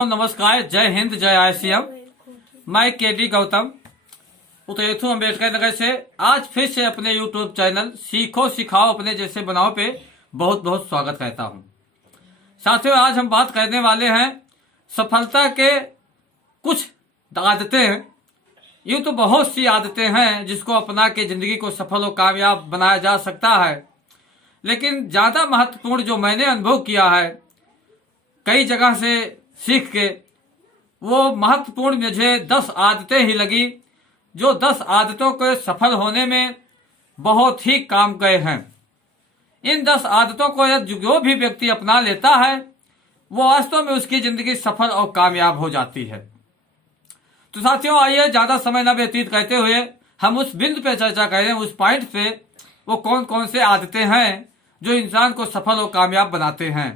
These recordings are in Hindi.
नमस्कार, जय हिंद, जय आईसीएम। मैं केडी गौतम उतरेथू अम्बेडकर नगर से आज फिर से अपने यूट्यूब चैनल सीखो सिखाओ अपने जैसे बनाओ पे बहुत बहुत स्वागत करता हूं। साथियों, आज हम बात करने वाले हैं सफलता के कुछ आदतें हैं। यूं तो बहुत सी आदतें हैं जिसको अपना के जिंदगी को सफल और कामयाब बनाया जा सकता है, लेकिन ज्यादा महत्वपूर्ण जो मैंने अनुभव किया है कई जगह से सीख के, वो महत्वपूर्ण मुझे 10 आदतें ही लगी जो 10 आदतों के सफल होने में बहुत ही काम गए हैं। इन 10 आदतों को जो भी व्यक्ति अपना लेता है वो वास्तव में उसकी जिंदगी सफल और कामयाब हो जाती है। तो साथियों, आइए ज्यादा समय न व्यतीत करते हुए हम उस बिंदु पे चर्चा करें, उस पॉइंट पे वो कौन कौन से आदतें हैं जो इंसान को सफल और कामयाब बनाते हैं।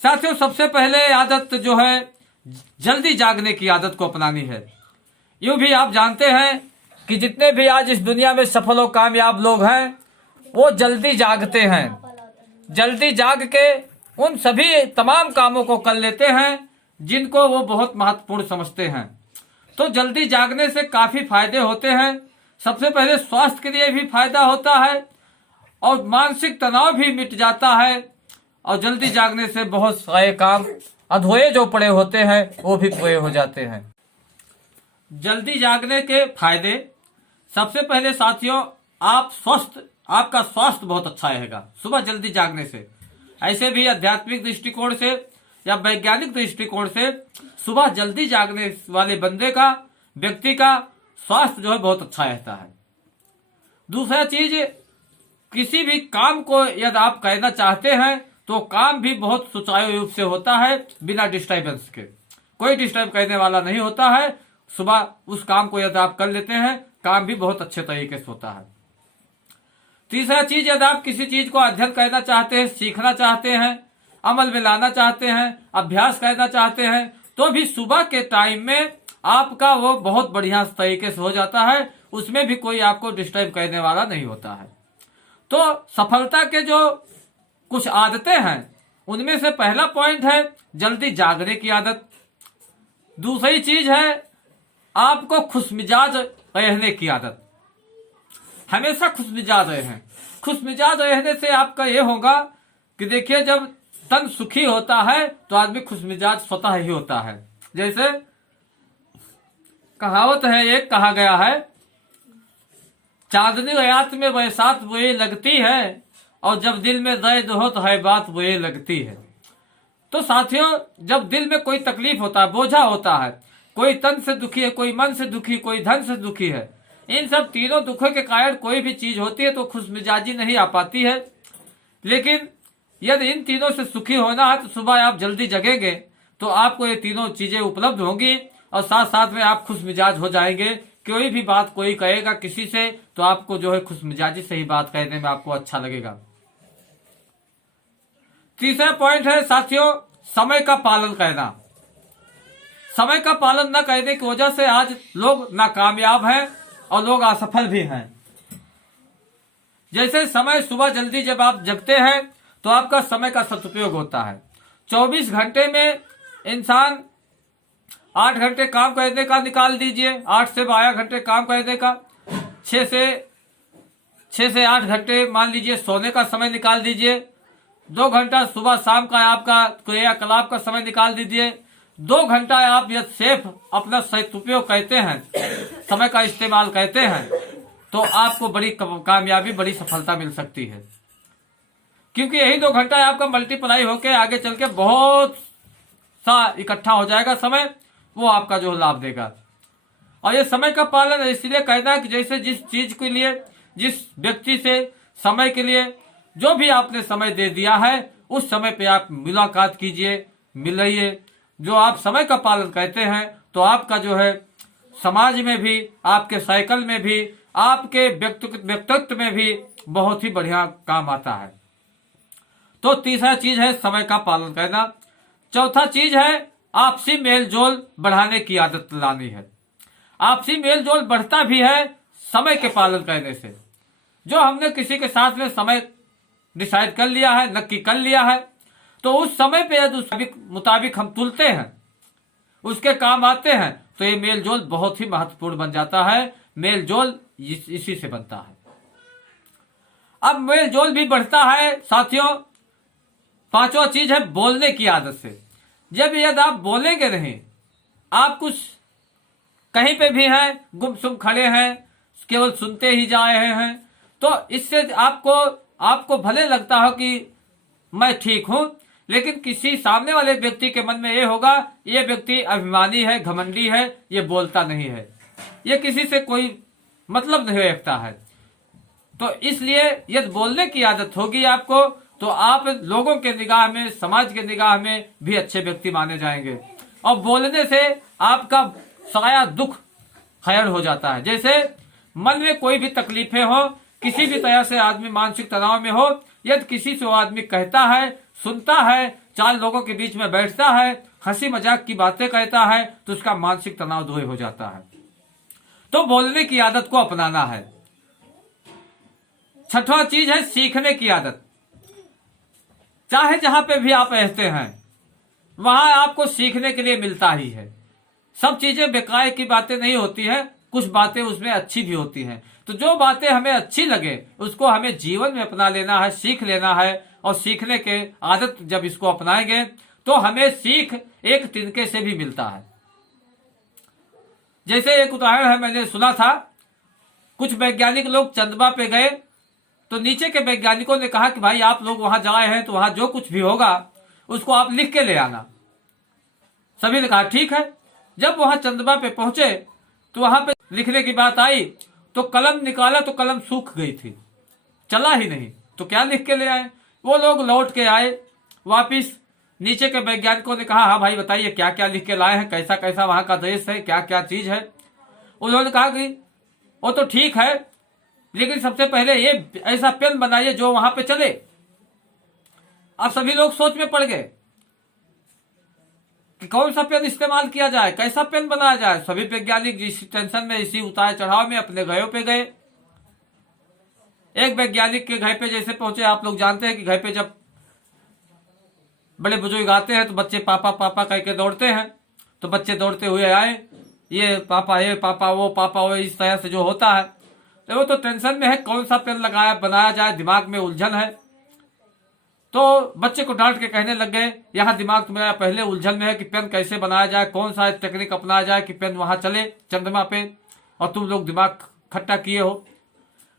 साथियों, सबसे पहले आदत जो है जल्दी जागने की आदत को अपनानी है। यूं भी आप जानते हैं कि जितने भी आज इस दुनिया में सफल और कामयाब लोग हैं वो जल्दी जागते हैं। जल्दी जाग के उन सभी तमाम कामों को कर लेते हैं जिनको वो बहुत महत्वपूर्ण समझते हैं। तो जल्दी जागने से काफी फायदे होते हैं। सबसे पहले स्वास्थ्य के लिए भी फायदा होता है और मानसिक तनाव भी मिट जाता है, और जल्दी जागने से बहुत सारे काम अधूरे जो पड़े होते हैं वो भी पूरे हो जाते हैं। जल्दी जागने के फायदे, सबसे पहले साथियों, आपका स्वास्थ्य बहुत अच्छा रहेगा सुबह जल्दी जागने से। ऐसे भी आध्यात्मिक दृष्टिकोण से या वैज्ञानिक दृष्टिकोण से सुबह जल्दी जागने वाले व्यक्ति का स्वास्थ्य जो है बहुत अच्छा रहता है। दूसरा चीज, किसी भी काम को यदि आप करना चाहते हैं तो काम भी बहुत सुचारू रूप से होता है, बिना डिस्टर्बेंस के। कोई डिस्टर्ब करने वाला नहीं होता है। सुबह उस काम को यदि आप कर लेते हैं, काम भी बहुत अच्छे तरीके से होता है। तीसरा चीज, यदि आप किसी चीज को अध्ययन करना चाहते हैं, सीखना चाहते हैं, अमल में लाना चाहते हैं, अभ्यास करना चाहते हैं, तो भी सुबह के टाइम में आपका वो बहुत बढ़िया तरीके से हो जाता है। उसमें भी कोई आपको डिस्टर्ब करने वाला नहीं होता है। तो सफलता के जो कुछ आदतें हैं उनमें से पहला पॉइंट है जल्दी जागने की आदत। दूसरी चीज है आपको खुशमिजाज रहने की आदत। हमेशा खुशमिजाज रहें। खुशमिजाज रहने से आपका ये होगा कि देखिए, जब तन सुखी होता है तो आदमी खुशमिजाज स्वतः ही होता है। जैसे कहावत है, एक कहा गया है, चांदनी रात में बरसात बुरी लगती है और जब दिल में दर्द हो तो है बात बुरी लगती है। तो साथियों, जब दिल में कोई तकलीफ होता है, बोझा होता है, कोई तन से दुखी है, कोई मन से दुखी, कोई धन से दुखी है, इन सब तीनों दुखों के कारण कोई भी चीज होती है तो खुशमिजाजी नहीं आ पाती है। लेकिन यदि इन तीनों से सुखी होना है तो सुबह आप जल्दी जगेंगे तो आपको ये तीनों चीजें उपलब्ध होंगी और साथ साथ में आप खुशमिजाज हो जाएंगे। कोई भी बात कोई कहेगा किसी से तो आपको जो है खुशमिजाजी से ही बात करने में आपको अच्छा लगेगा। तीसरा पॉइंट है साथियों, समय का पालन करना। समय का पालन न करने की वजह से आज लोग नाकामयाब हैं और लोग असफल भी हैं। जैसे समय, सुबह जल्दी जब आप जगते हैं तो आपका समय का सदुपयोग होता है। 24 घंटे में इंसान 8 घंटे काम करने का निकाल दीजिए, 8 से 12 घंटे काम करने का, 6 से 8 घंटे मान लीजिए सोने का समय निकाल दीजिए, 2 घंटा सुबह शाम का आपका क्रियाकलाप का समय निकाल दीजिए, 2 घंटा आप यदि सेफ अपना सदुपयोग करते हैं, समय का इस्तेमाल करते हैं, तो आपको बड़ी कामयाबी, बड़ी सफलता मिल सकती है। क्योंकि यही 2 घंटा आपका मल्टीप्लाई होकर आगे चल के बहुत सा इकट्ठा हो जाएगा समय, वो आपका जो लाभ देगा। और ये समय का पालन इसलिए करना है कि जैसे जिस चीज के लिए, जिस व्यक्ति से समय के लिए जो भी आपने समय दे दिया है उस समय पे आप मुलाकात कीजिए, मिलिए। जो आप समय का पालन करते हैं तो आपका जो है समाज में भी, आपके साइकिल में भी, आपके व्यक्तित्व में भी बहुत ही बढ़िया काम आता है। तो तीसरा चीज है समय का पालन करना। चौथा चीज है आपसी मेलजोल बढ़ाने की आदत लानी है। आपसी मेलजोल बढ़ता भी है समय के पालन करने से। जो हमने किसी के साथ में समय डिसाइड कर लिया है, नक्की कर लिया है, तो उस समय पे यदि उस मुताबिक हम तुलते हैं, उसके काम आते हैं, तो ये मेल जोल बहुत ही महत्वपूर्ण बन जाता है। मेल जोल इसी से बनता है। अब मेल जोल भी बढ़ता है साथियों, पांचवा चीज है बोलने की आदत से। जब यदि आप बोलेंगे नहीं, आप कुछ कहीं पे भी हैं, गुमसुम खड़े हैं, केवल सुनते ही जा रहे हैं, तो इससे आपको भले लगता हो कि मैं ठीक हूं, लेकिन किसी सामने वाले व्यक्ति के मन में ये होगा, ये व्यक्ति अभिमानी है, घमंडी है, ये बोलता नहीं है, ये किसी से कोई मतलब नहीं रखता है। तो इसलिए यदि बोलने की आदत होगी आपको, तो आप लोगों के निगाह में, समाज के निगाह में भी अच्छे व्यक्ति माने जाएंगे। और बोलने से आपका साया दुख खैर हो जाता है। जैसे मन में कोई भी तकलीफें हो, किसी भी तरह से आदमी मानसिक तनाव में हो, यदि किसी से वो आदमी कहता है, सुनता है, चार लोगों के बीच में बैठता है, हंसी मजाक की बातें कहता है, तो उसका मानसिक तनाव दूर हो जाता है। तो बोलने की आदत को अपनाना है। छठवां चीज है सीखने की आदत। चाहे जहां पे भी आप रहते हैं, वहां आपको सीखने के लिए मिलता ही है। सब चीजें बेकार की बातें नहीं होती हैं, कुछ बातें उसमें अच्छी भी होती हैं। तो जो बातें हमें अच्छी लगे, उसको हमें जीवन में अपना लेना है, सीख लेना है। और सीखने के आदत जब इसको अपनाएंगे, तो हमें सीख एक तिनके से भी मिलता है। जैसे एक उदाहरण है, मैंने सुना था, कुछ वैज्ञानिक लोग चंद्रमा पे गए, तो नीचे के वैज्ञानिकों ने कहा कि भाई आप लोग वहां जाए हैं, तो वहां जो कुछ भी होगा उसको आप लिख के ले आना। सभी ने कहा ठीक है। जब वहां चंद्रमा पे पहुंचे, तो वहां पे लिखने की बात आई, तो कलम निकाला तो कलम सूख गई थी, चला ही नहीं। तो क्या लिख के ले आए? वो लोग लौट के आए वापिस। नीचे के वैज्ञानिकों ने कहा हाँ भाई बताइए क्या क्या लिख के लाए हैं, कैसा कैसा वहां का देश है, क्या क्या चीज है। उन्होंने कहा कि वो तो ठीक है, लेकिन सबसे पहले ये ऐसा पेन बनाइए जो वहां पे चले। अब सभी लोग सोच में पड़ गए कि कौन सा पेन इस्तेमाल किया जाए, कैसा पेन बनाया जाए। सभी वैज्ञानिक इसी टेंशन में, इसी उतार चढ़ाव में अपने घरों पे गए। एक वैज्ञानिक के घर पे जैसे पहुंचे, आप लोग जानते हैं कि घर पे जब बड़े बुजुर्ग आते हैं तो बच्चे पापा पापा कह के दौड़ते हैं। तो बच्चे दौड़ते हुए आए, ये पापा वो, इस तरह से जो होता है। तो वो तो टेंशन में है, कौन सा पेन बनाया जाए, दिमाग में उलझन है। तो बच्चे को डांट के कहने लग गए, यहाँ दिमाग मेरा पहले उलझन में है कि पेन कैसे बनाया जाए, कौन सा टेक्निक अपनाया जाए कि पेन वहां चले चंद्रमा पे, और तुम लोग दिमाग खट्टा किए हो।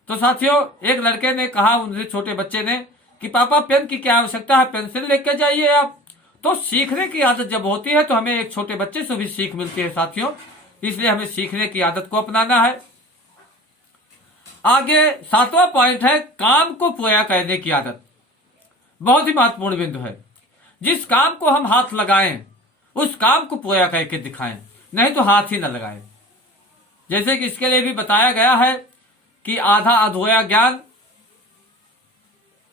तो साथियों, एक लड़के ने कहा उनसे, छोटे बच्चे ने, कि पापा पेन की क्या आवश्यकता है, पेंसिल लेके जाइए आप। तो सीखने की आदत जब होती है, तो हमें एक छोटे बच्चे से भी सीख मिलती है साथियों। इसलिए हमें सीखने की आदत को अपनाना है। आगे 7वां पॉइंट है काम को पूरा करने की आदत। बहुत ही महत्वपूर्ण बिंदु है। जिस काम को हम हाथ लगाएं, उस काम को पूरा करके दिखाएं, नहीं तो हाथ ही न लगाएं। जैसे कि इसके लिए भी बताया गया है कि आधा अधूरा ज्ञान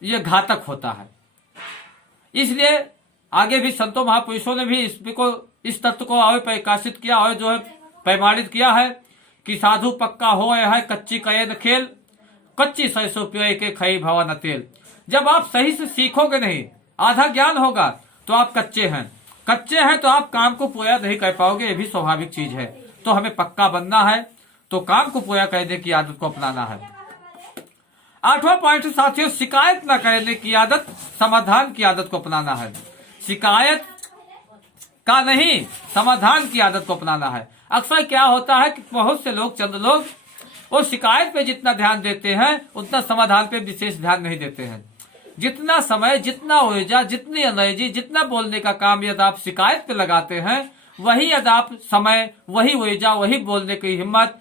यह घातक होता है। इसलिए आगे भी संतों महापुरुषों ने भी इस तत्व को और प्रकाशित किया और जो है प्रमाणित किया है कि साधु पक्का हो है कच्ची कये न खेल, कच्ची सरसों पियो के खई भवा न तेल। जब आप सही से सीखोगे नहीं, आधा ज्ञान होगा, तो आप कच्चे हैं तो आप काम को पूरा नहीं कर पाओगे। ये भी स्वाभाविक चीज है। तो हमें पक्का बनना है, तो काम को पूरा करने की आदत को अपनाना है। 8वां पॉइंट साथियों, शिकायत न करने की आदत, समाधान की आदत को अपनाना है। शिकायत का नहीं, समाधान की आदत को अपनाना है। अक्सर क्या होता है कि बहुत से लोग, चंद लोग, वो शिकायत पे जितना ध्यान देते हैं, उतना समाधान पे विशेष ध्यान नहीं देते हैं। जितना समय, जितना ऊर्जा, जितनी एनर्जी, जितना बोलने का काम यदि आप शिकायत पे लगाते हैं, वही यदि आप समय, वही ऊर्जा, वही बोलने की हिम्मत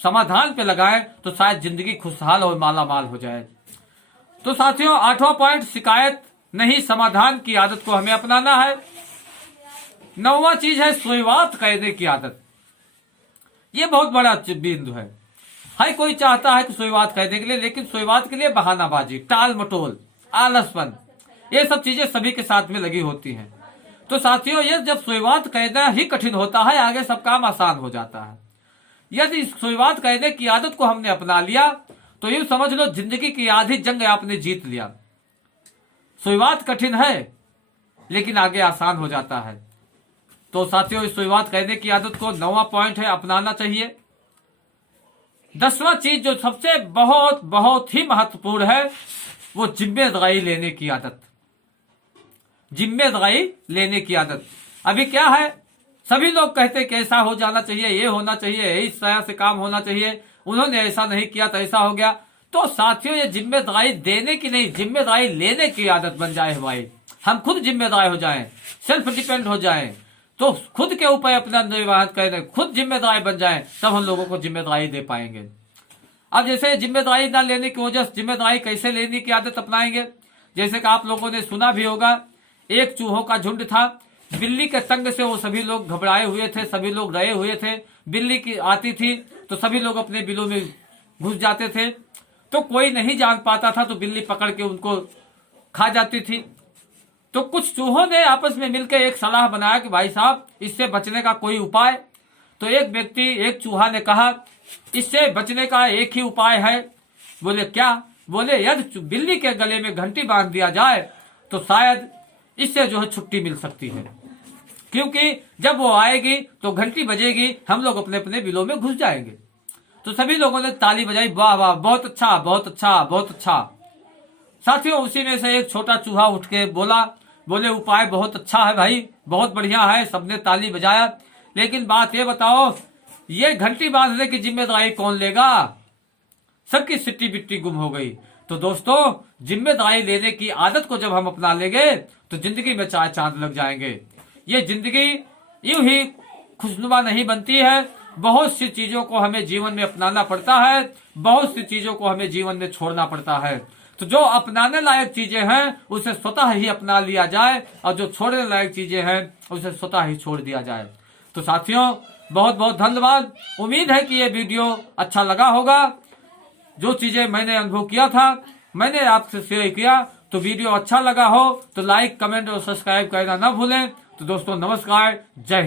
समाधान पे लगाएं, तो शायद जिंदगी खुशहाल और माला माल हो जाए। तो साथियों, 8वां पॉइंट, शिकायत नहीं, समाधान की आदत को हमें अपनाना है। 9वां चीज है शुरुआत करने की आदत। ये बहुत बड़ा बिंदु है। हर कोई चाहता है कि शुरुआत करने के लिए, लेकिन शुरुआत के लिए बहानाबाजी, टाल मटोल, आलसपन, ये सब चीजें सभी के साथ में लगी होती हैं। तो साथियों, ये जब शुरुआत करना ही कठिन होता है, आगे सब काम आसान हो जाता है। यदि शुरुआत करने की आदत को हमने अपना लिया, तो यूं समझ लो जिंदगी की आधी जंग आपने जीत लिया। शुरुआत कठिन है, लेकिन आगे आसान हो जाता है। तो साथियों, इस शुरुआत करने की आदत को 9वां पॉइंट है अपनाना चाहिए। 10वां चीज जो सबसे बहुत बहुत ही महत्वपूर्ण है, वो जिम्मेदारी लेने की आदत। जिम्मेदारी लेने की आदत। अभी क्या है, सभी लोग कहते कि ऐसा हो जाना चाहिए, ये होना चाहिए, इस तरह से काम होना चाहिए, उन्होंने ऐसा नहीं किया तो ऐसा हो गया। तो साथियों, ये जिम्मेदारी देने की नहीं, जिम्मेदारी लेने की आदत बन जाए हमारी। हम खुद जिम्मेदार हो जाएं, सेल्फ डिपेंड हो जाएं, तो खुद के ऊपर अपना निर्वाह करें, खुद जिम्मेदार बन जाएं, तब हम लोगों को जिम्मेदारी दे पाएंगे। अब जैसे जिम्मेदारी ना लेने की वजह से जिम्मेदारी कैसे लेने की आदत अपनाएंगे, जैसे कि आप लोगों ने सुना भी होगा, एक चूहों का झुंड था, बिल्ली के तंग से वो सभी लोग घबराए हुए थे, सभी लोग डरे हुए थे। बिल्ली की आती थी तो सभी लोग अपने बिलों में घुस जाते थे, तो कोई नहीं जान पाता था, तो बिल्ली पकड़ के उनको खा जाती थी। तो कुछ चूहों ने आपस में मिलकर एक सलाह बनाया कि भाई साहब, इससे बचने का कोई उपाय। तो एक चूहा ने कहा, इससे बचने का एक ही उपाय है। बोले क्या? बोले यदि बिल्ली के गले में घंटी बांध दिया जाए तो शायद इससे जो है छुट्टी मिल सकती है, क्योंकि जब वो आएगी तो घंटी बजेगी, हम लोग अपने अपने बिलों में घुस जाएंगे। तो सभी लोगों ने ताली बजाई, वाह वाह, बहुत अच्छा, बहुत अच्छा, बहुत अच्छा। साथियों, उसी में से एक छोटा चूहा उठ के बोले उपाय बहुत अच्छा है भाई, बहुत बढ़िया है। सबने ताली बजाया, लेकिन बात ये बताओ, ये घंटी बांधने की जिम्मेदारी कौन लेगा? सबकी सिट्टी बिट्टी गुम हो गई। तो दोस्तों, जिम्मेदारी लेने की आदत को जब हम अपना लेंगे तो जिंदगी में चार चांद लग जाएंगे। ये जिंदगी यूं ही खुशनुमा नहीं बनती है, बहुत सी चीजों को हमें जीवन में अपनाना पड़ता है, बहुत सी चीजों को हमें जीवन में छोड़ना पड़ता है। तो जो अपनाने लायक चीजें हैं उसे स्वतः ही अपना लिया जाए, और जो छोड़ने लायक चीजें हैं उसे स्वतः ही छोड़ दिया जाए। तो साथियों, बहुत बहुत धन्यवाद। उम्मीद है कि ये वीडियो अच्छा लगा होगा। जो चीजें मैंने अनुभव किया था मैंने आपसे शेयर किया। तो वीडियो अच्छा लगा हो तो लाइक, कमेंट और सब्सक्राइब करना ना भूलें। तो दोस्तों, नमस्कार, जय हिंद।